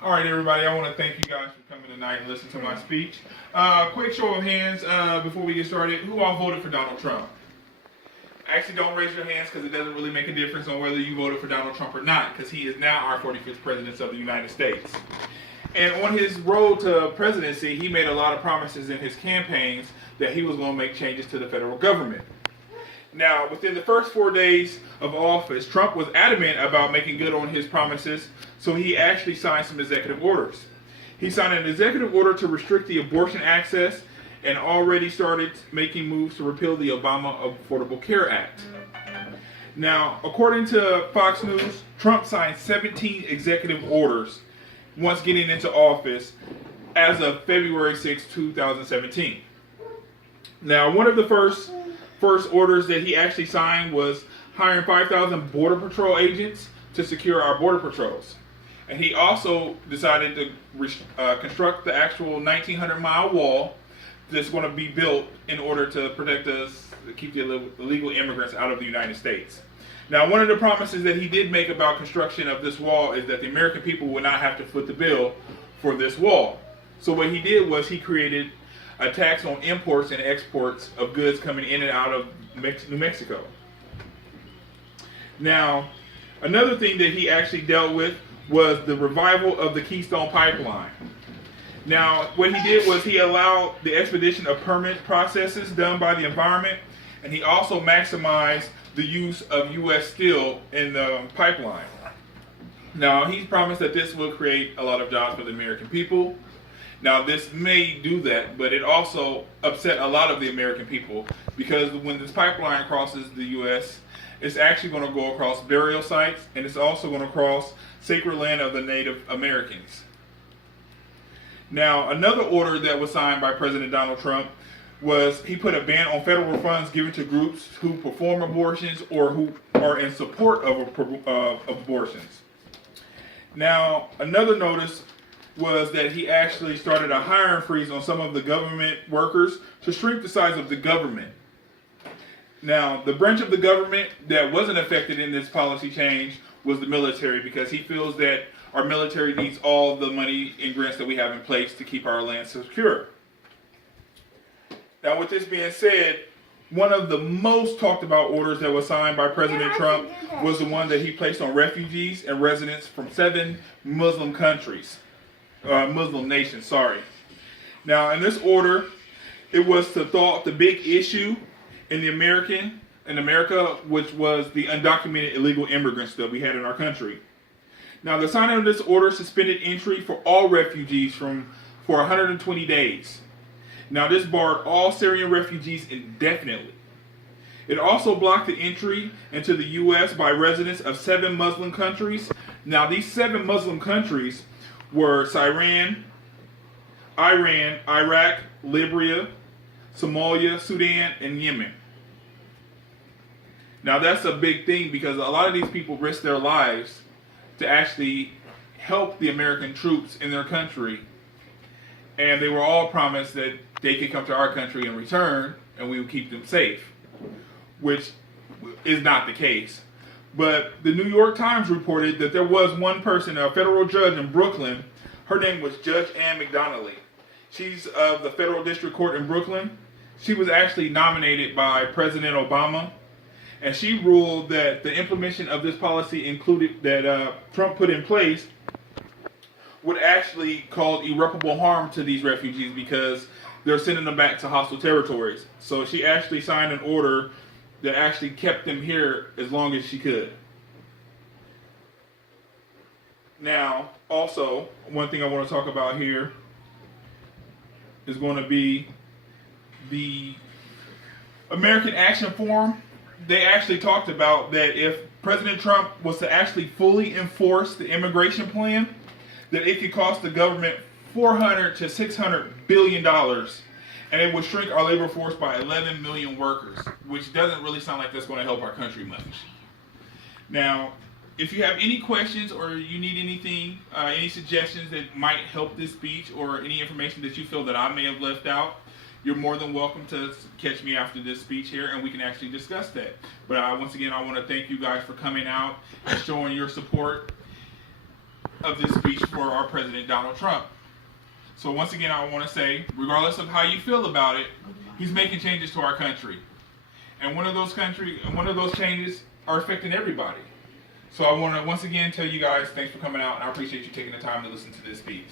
All right, everybody, I want to thank you guys for coming tonight and listening to my speech. Quick show of hands before we get started. Who all voted for Donald Trump? Actually, don't raise your hands because it doesn't really make a difference on whether you voted for Donald Trump or not, because he is now our 45th president of the United States. And on his road to presidency, he made a lot of promises in his campaigns that he was going to make changes to the federal government. Now, within the first 4 days of office, Trump was adamant about making good on his promises, so he actually signed some executive orders. He signed an executive order to restrict the abortion access and already started making moves to repeal the Obama Affordable Care Act. Now, according to Fox News, Trump signed 17 executive orders once getting into office as of February 6, 2017. Now, one of the first orders that he actually signed was hiring 5,000 Border Patrol agents to secure our border patrols. And he also decided to construct the actual 1,900-mile wall that's going to be built in order to protect us, keep the illegal immigrants out of the United States. Now, one of the promises that he did make about construction of this wall is that the American people would not have to foot the bill for this wall. So what he did was he created a tax on imports and exports of goods coming in and out of New Mexico. Now, another thing that he actually dealt with was the revival of the Keystone Pipeline. Now, what he did was he allowed the expedition of permit processes done by the environment, and he also maximized the use of U.S. steel in the pipeline. Now, he's promised that this will create a lot of jobs for the American people. Now, this may do that, but it also upset a lot of the American people because when this pipeline crosses the U.S., it's actually going to go across burial sites, and it's also going to cross sacred land of the Native Americans. Now, another order that was signed by President Donald Trump was he put a ban on federal funds given to groups who perform abortions or who are in support of abortions. Now, another notice was that he actually started a hiring freeze on some of the government workers to shrink the size of the government. Now, the branch of the government that wasn't affected in this policy change was the military, because he feels that our military needs all the money and grants that we have in place to keep our land secure. Now, with this being said, one of the most talked about orders that was signed by President Trump was the one that he placed on refugees and residents from 7 Muslim countries. Muslim nations, sorry. Now, in this order, it was to thaw the big issue in America, which was the undocumented illegal immigrants that we had in our country. Now, the signing of this order suspended entry for all refugees for 120 days. Now, this barred all Syrian refugees indefinitely. It also blocked the entry into the U.S. by residents of 7 Muslim countries. Now, these 7 Muslim countries were Iran, Iraq, Libya, Somalia, Sudan, and Yemen. Now, that's a big thing because a lot of these people risked their lives to actually help the American troops in their country. And they were all promised that they could come to our country in return and we would keep them safe, which is not the case. But the New York Times reported that there was one person, a federal judge in Brooklyn. Her name was Judge Ann McDonnelly. She's of the Federal District Court in Brooklyn. She was actually nominated by President Obama. And she ruled that the implementation of this policy included that Trump put in place would actually cause irreparable harm to these refugees because they're sending them back to hostile territories. So she actually signed an order that actually kept them here as long as she could. Now, also, one thing I want to talk about here is going to be the American Action Forum. They actually talked about that if President Trump was to actually fully enforce the immigration plan, that it could cost the government $400 to $600 billion, and it would shrink our labor force by 11 million workers, which doesn't really sound like that's going to help our country much. Now, if you have any questions or you need anything, any suggestions that might help this speech or any information that you feel that I may have left out, you're more than welcome to catch me after this speech here and we can actually discuss that. But once again, I want to thank you guys for coming out and showing your support. of this speech for our President Donald Trump. So once again, I want to say, regardless of how you feel about it, he's making changes to our country. And one of those changes are affecting everybody. So I want to once again tell you guys, thanks for coming out, and I appreciate you taking the time to listen to this speech.